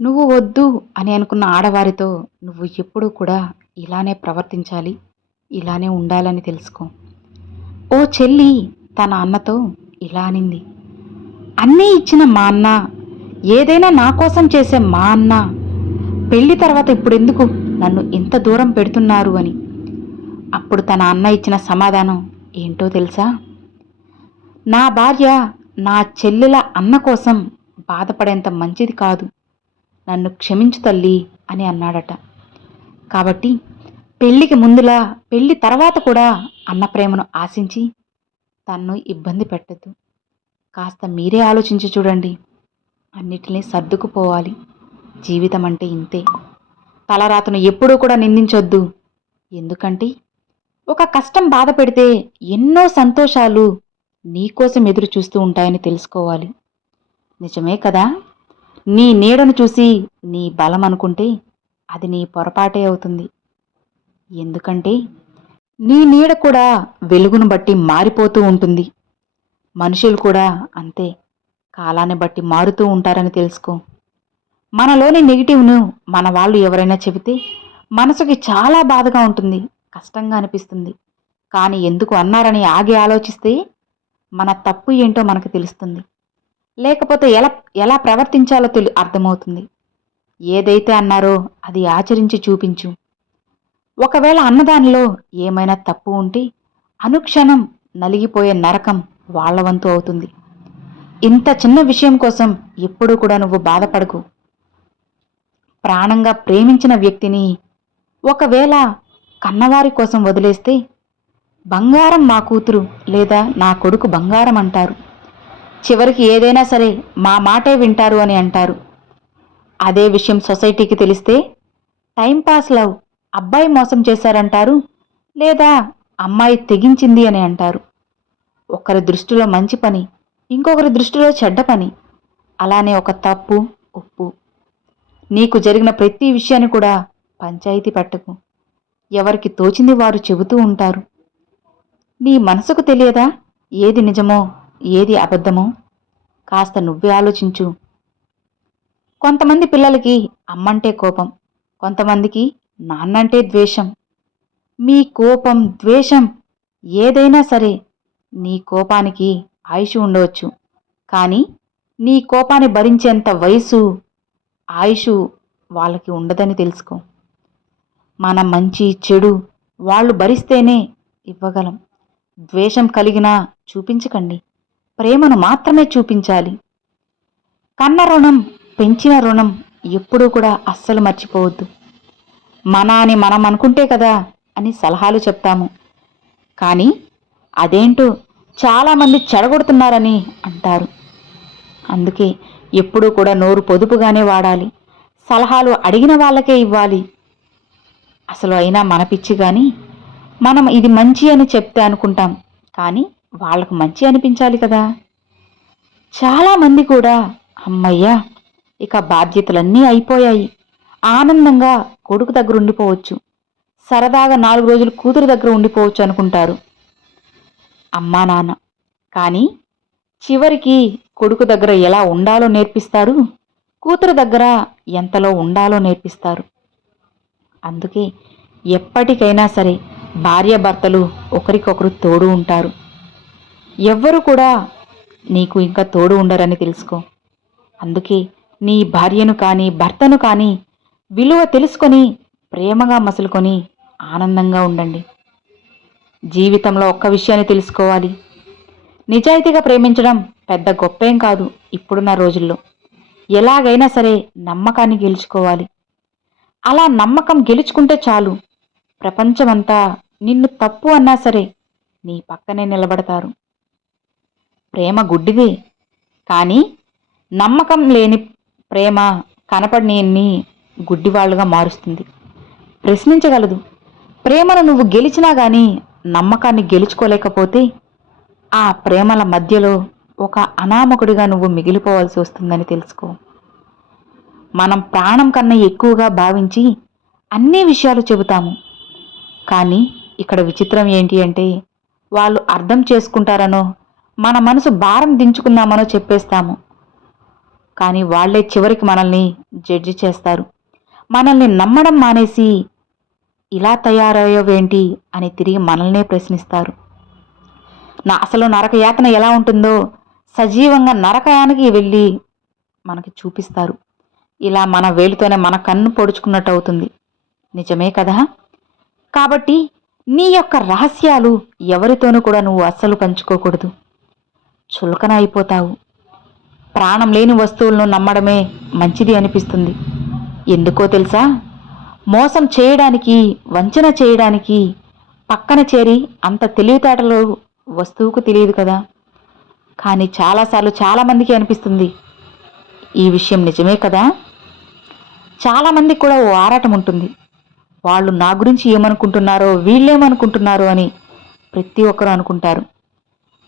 నువ్వు వద్దు అని అనుకున్న ఆడవారితో నువ్వు ఎప్పుడూ కూడా ఇలానే ప్రవర్తించాలి, ఇలానే ఉండాలని తెలుసుకో. ఓ చెల్లి తన అన్నతో ఇలా అనింది. అన్నీ ఇచ్చిన మా అన్న, ఏదైనా నా కోసం చేసే మా అన్న, పెళ్లి తర్వాత ఇప్పుడెందుకు నన్ను ఇంత దూరం పెడుతున్నారు అని. అప్పుడు తన అన్న ఇచ్చిన సమాధానం ఏంటో తెలుసా? నా భార్య నా చెల్లెల అన్న కోసం బాధపడేంత మంచిది కాదు, నన్ను క్షమించు తల్లి అని అన్నాడట. కాబట్టి పెళ్లికి ముందులా పెళ్లి తర్వాత కూడా అన్న ప్రేమను ఆశించి తన్ను ఇబ్బంది పెట్టద్దు. కాస్త మీరే ఆలోచించి చూడండి. అన్నిటినీ సర్దుకుపోవాలి. జీవితం అంటే ఇంతే. తలరాతను ఎప్పుడూ కూడా నిందించొద్దు. ఎందుకంటే ఒక కష్టం బాధ పెడితే ఎన్నో సంతోషాలు నీకోసం ఎదురు చూస్తూ ఉంటాయని తెలుసుకోవాలి. నిజమే కదా? నీ నీడను చూసి నీ బలం అనుకుంటే అది నీ పొరపాటే అవుతుంది. ఎందుకంటే నీ నీడ కూడా వెలుగును బట్టి మారిపోతూ ఉంటుంది. మనుషులు కూడా అంతే, కాలాన్ని బట్టి మారుతూ ఉంటారని తెలుసుకో. మనలోని నెగిటివ్ను మన వాళ్ళు ఎవరైనా చెబితే మనసుకి చాలా బాధగా ఉంటుంది, కష్టంగా అనిపిస్తుంది. కానీ ఎందుకు అన్నారని ఆగి ఆలోచిస్తే మన తప్పు ఏంటో మనకు తెలుస్తుంది. లేకపోతే ఎలా ఎలా ప్రవర్తించాలో అర్థమవుతుంది. ఏదైతే అన్నారో అది ఆచరించి చూపించు. ఒకవేళ అన్నదానిలో ఏమైనా తప్పు ఉంటే అనుక్షణం నలిగిపోయే నరకం వాళ్ల వంతు అవుతుంది. ఇంత చిన్న విషయం కోసం ఎప్పుడూ కూడా నువ్వు బాధపడకు. ప్రాణంగా ప్రేమించిన వ్యక్తిని ఒకవేళ కన్నవారి కోసం వదిలేస్తే బంగారం మా కూతురు లేదా నా కొడుకు బంగారం అంటారు. చివరికి ఏదైనా సరే మా మాటే వింటారు అని అంటారు. అదే విషయం సొసైటీకి తెలిస్తే టైంపాస్ లవ్, అబ్బాయి మోసం చేశారంటారు, లేదా అమ్మాయి తెగించింది అని అంటారు. ఒకరి దృష్టిలో మంచి పని, ఇంకొకరి దృష్టిలో చెడ్డ పని, అలానే ఒక తప్పు ఒప్పు. నీకు జరిగిన ప్రతి విషయాన్ని కూడా పంచాయితీ పెట్టకు. ఎవరికి తోచింది వారు చెబుతూ ఉంటారు. నీ మనసుకు తెలియదా ఏది నిజమో ఏది అబద్ధమో? కాస్త నువ్వే ఆలోచించు. కొంతమంది పిల్లలకి అమ్మంటే కోపం, కొంతమందికి నాన్నంటే ద్వేషం. మీ కోపం, ద్వేషం ఏదైనా సరే, నీ కోపానికి ఆయుష్ ఉండవచ్చు, కానీ నీ కోపాన్ని భరించేంత వయసు, ఆయుష్ వాళ్ళకి ఉండదని తెలుసుకో. మన మంచి చెడు వాళ్ళు భరిస్తేనే ఇవ్వగలం. ద్వేషం కలిగినా చూపించకండి, ప్రేమను మాత్రమే చూపించాలి. కన్న రుణం, పెంచిన రుణం ఎప్పుడూ కూడా అస్సలు మర్చిపోవద్దు. మన అని మనం అనుకుంటే కదా అని సలహాలు చెప్తాము, కానీ అదేంటో చాలామంది చెడగొడుతున్నారని అంటారు. అందుకే ఎప్పుడూ కూడా నోరు పొదుపుగానే వాడాలి. సలహాలు అడిగిన వాళ్ళకే ఇవ్వాలి. అసలు అయినా మన పిచ్చి కానీ, మనం ఇది మంచి అని చెప్తే అనుకుంటాం, కానీ వాళ్లకు మంచి అనిపించాలి కదా. చాలామంది కూడా అమ్మయ్యా ఇక బాధ్యతలన్నీ అయిపోయాయి, ఆనందంగా కొడుకు దగ్గర ఉండిపోవచ్చు, సరదాగా 4 రోజులు కూతురు దగ్గర ఉండిపోవచ్చు అనుకుంటారు అమ్మా నాన్న. కానీ చివరికి కొడుకు దగ్గర ఎలా ఉండాలో నేర్పిస్తారు, కూతురు దగ్గర ఎంతలో ఉండాలో నేర్పిస్తారు. అందుకే ఎప్పటికైనా సరే భార్యాభర్తలు ఒకరికొకరు తోడు ఉంటారు. ఎవ్వరు కూడా నీకు ఇంకా తోడు ఉండరని తెలుసుకో. అందుకే నీ భార్యను కానీ భర్తను కానీ విలువ తెలుసుకొని ప్రేమగా మసులుకొని ఆనందంగా ఉండండి. జీవితంలో ఒక్క విషయాన్ని తెలుసుకోవాలి. నిజాయితీగా ప్రేమించడం పెద్ద గొప్పేం కాదు. ఇప్పుడున్న రోజుల్లో ఎలాగైనా సరే నమ్మకాన్ని గెలుచుకోవాలి. అలా నమ్మకం గెలుచుకుంటే చాలు, ప్రపంచమంతా నిన్ను తప్పు అన్నా సరే నీ పక్కనే నిలబడతారు. ప్రేమ గుడ్డిదే, కానీ నమ్మకం లేని ప్రేమ కనపడిని గుడ్డివాళ్లుగా మారుస్తుంది. ప్రశ్నించగలదు. ప్రేమను నువ్వు గెలిచినా గానీ నమ్మకాన్ని గెలుచుకోలేకపోతే ఆ ప్రేమల మధ్యలో ఒక అనామకుడిగా నువ్వు మిగిలిపోవాల్సి వస్తుందని తెలుసుకో. మనం ప్రాణం కన్నా ఎక్కువగా భావించి అన్ని విషయాలు చెబుతాము, కానీ ఇక్కడ విచిత్రం ఏంటి అంటే వాళ్ళు అర్థం చేసుకుంటారనో మన మనసు భారం దించుకుందామనో చెప్పేస్తాము. కానీ వాళ్లే చివరికి మనల్ని జడ్జి చేస్తారు. మనల్ని నమ్మడం మానేసి ఇలా తయారయ్యేవేంటి అని తిరిగి మనల్నే ప్రశ్నిస్తారు. అసలు నరకయాతన ఎలా ఉంటుందో సజీవంగా నరకయానికి వెళ్ళి మనకి చూపిస్తారు. ఇలా మన వేలుతోనే మన కన్ను పొడుచుకున్నట్టు అవుతుంది. నిజమే కదా? కాబట్టి నీ యొక్క రహస్యాలు ఎవరితోనూ కూడా నువ్వు అస్సలు పంచుకోకూడదు. చులకన అయిపోతావు. ప్రాణం లేని వస్తువులను నమ్మడమే మంచిది అనిపిస్తుంది. ఎందుకో తెలుసా? మోసం చేయడానికి, వంచన చేయడానికి పక్కన చేరి అంత తెలివితేటలు వస్తువుకు తెలియదు కదా. కానీ చాలాసార్లు చాలామందికి అనిపిస్తుంది ఈ విషయం. నిజమే కదా? చాలామందికి కూడా ఓ ఆరాటం ఉంటుంది. వాళ్ళు నా గురించి ఏమనుకుంటున్నారో, వీళ్ళేమనుకుంటున్నారో అని ప్రతి ఒక్కరూ అనుకుంటారు.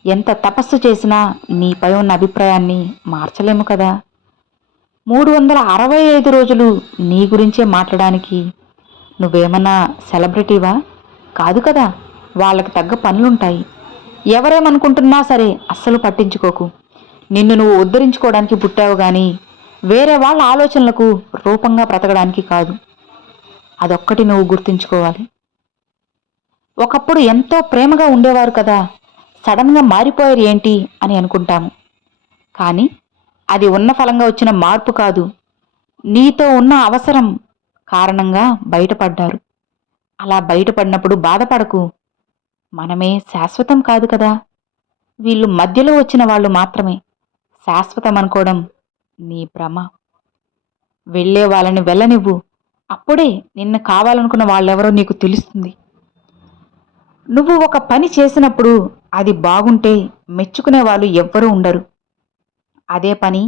ఎంత తపస్సు చేసినా నీపై ఉన్న అభిప్రాయాన్ని మార్చలేము కదా. 365 రోజులు నీ గురించే మాట్లాడడానికి నువ్వేమన్నా సెలబ్రిటీవా? కాదు కదా. వాళ్ళకి తగ్గ పనులుంటాయి. ఎవరేమనుకుంటున్నా సరే అస్సలు పట్టించుకోకు. నిన్ను నువ్వు ఉద్ధరించుకోవడానికి పుట్టావు గాని వేరే వాళ్ళ ఆలోచనలకు రూపంగా బ్రతకడానికి కాదు. అదొక్కటి నువ్వు గుర్తుంచుకోవాలి. ఒకప్పుడు ఎంతో ప్రేమగా ఉండేవారు కదా, సడన్గా మారిపోయారు ఏంటి అని అనుకుంటాము. కానీ అది ఉన్న ఫలంగా వచ్చిన మార్పు కాదు. నీతో ఉన్న అవసరం కారణంగా బయటపడ్డారు. అలా బయటపడినప్పుడు బాధపడకు. మనమే శాశ్వతం కాదు కదా. వీళ్ళు మధ్యలో వచ్చిన వాళ్ళు మాత్రమే. శాశ్వతం అనుకోవడం నీ భ్రమ. వెళ్ళే వాళ్ళని వెళ్ళనివ్వు. అప్పుడే నిన్ను కావాలనుకున్న వాళ్ళెవరో నీకు తెలుస్తుంది. నువ్వు ఒక పని చేసినప్పుడు అది బాగుంటే మెచ్చుకునే వాళ్ళు ఎవ్వరూ ఉండరు. అదే పని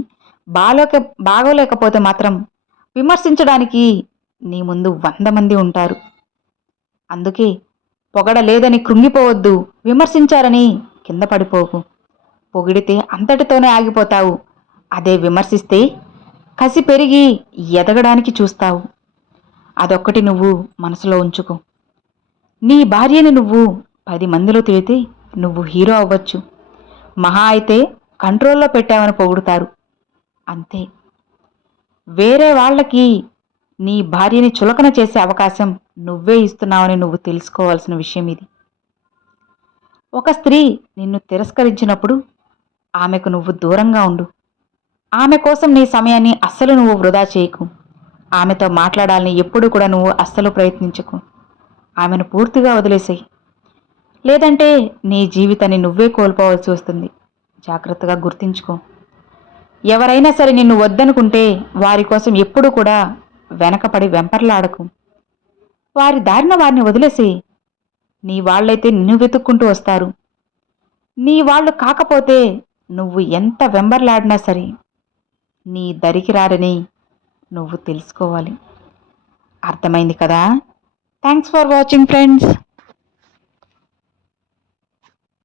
బాగోలేకపోతే మాత్రం విమర్శించడానికి నీ ముందు 100 మంది ఉంటారు. అందుకే పొగడలేదని కృంగిపోవద్దు. విమర్శించారని కింద పడిపోకు. పొగిడితే అంతటితోనే ఆగిపోతావు. అదే విమర్శిస్తే కసి పెరిగి ఎదగడానికి చూస్తావు. అదొక్కటి నువ్వు మనసులో ఉంచుకో. నీ భార్యని నువ్వు 10 మందిలో తిడితే నువ్వు హీరో అవ్వచ్చు. మహా అయితే కంట్రోల్లో పెట్టావని పొగుడుతారు, అంతే. వేరే వాళ్ళకి నీ భార్యని చులకన చేసే అవకాశం నువ్వే ఇస్తున్నావని నువ్వు తెలుసుకోవాల్సిన విషయం ఇది. ఒక స్త్రీ నిన్ను తిరస్కరించినప్పుడు ఆమెకు నువ్వు దూరంగా ఉండు. ఆమె కోసం నీ సమయాన్ని అస్సలు నువ్వు వృధా చేయకు. ఆమెతో మాట్లాడాలని ఎప్పుడు కూడా నువ్వు అస్సలు ప్రయత్నించకు. ఆమెను పూర్తిగా వదిలేసేయి. లేదంటే నీ జీవితాన్ని నువ్వే కోల్పోవలసి వస్తుంది. జాగ్రత్తగా గుర్తించుకో. ఎవరైనా సరే నిన్ను వద్దనుకుంటే వారి కోసం ఎప్పుడు కూడా వెనకపడి వెంపర్లాడకు. వారి దారిన వారిని వదిలేసేయి. నీ వాళ్ళైతే నిన్ను వెతుక్కుంటూ వస్తారు. నీ వాళ్ళు కాకపోతే నువ్వు ఎంత వెంబర్లాడినా సరే నీ దరికి రారని నువ్వు తెలుసుకోవాలి. అర్థమైంది కదా? Thanks for watching friends.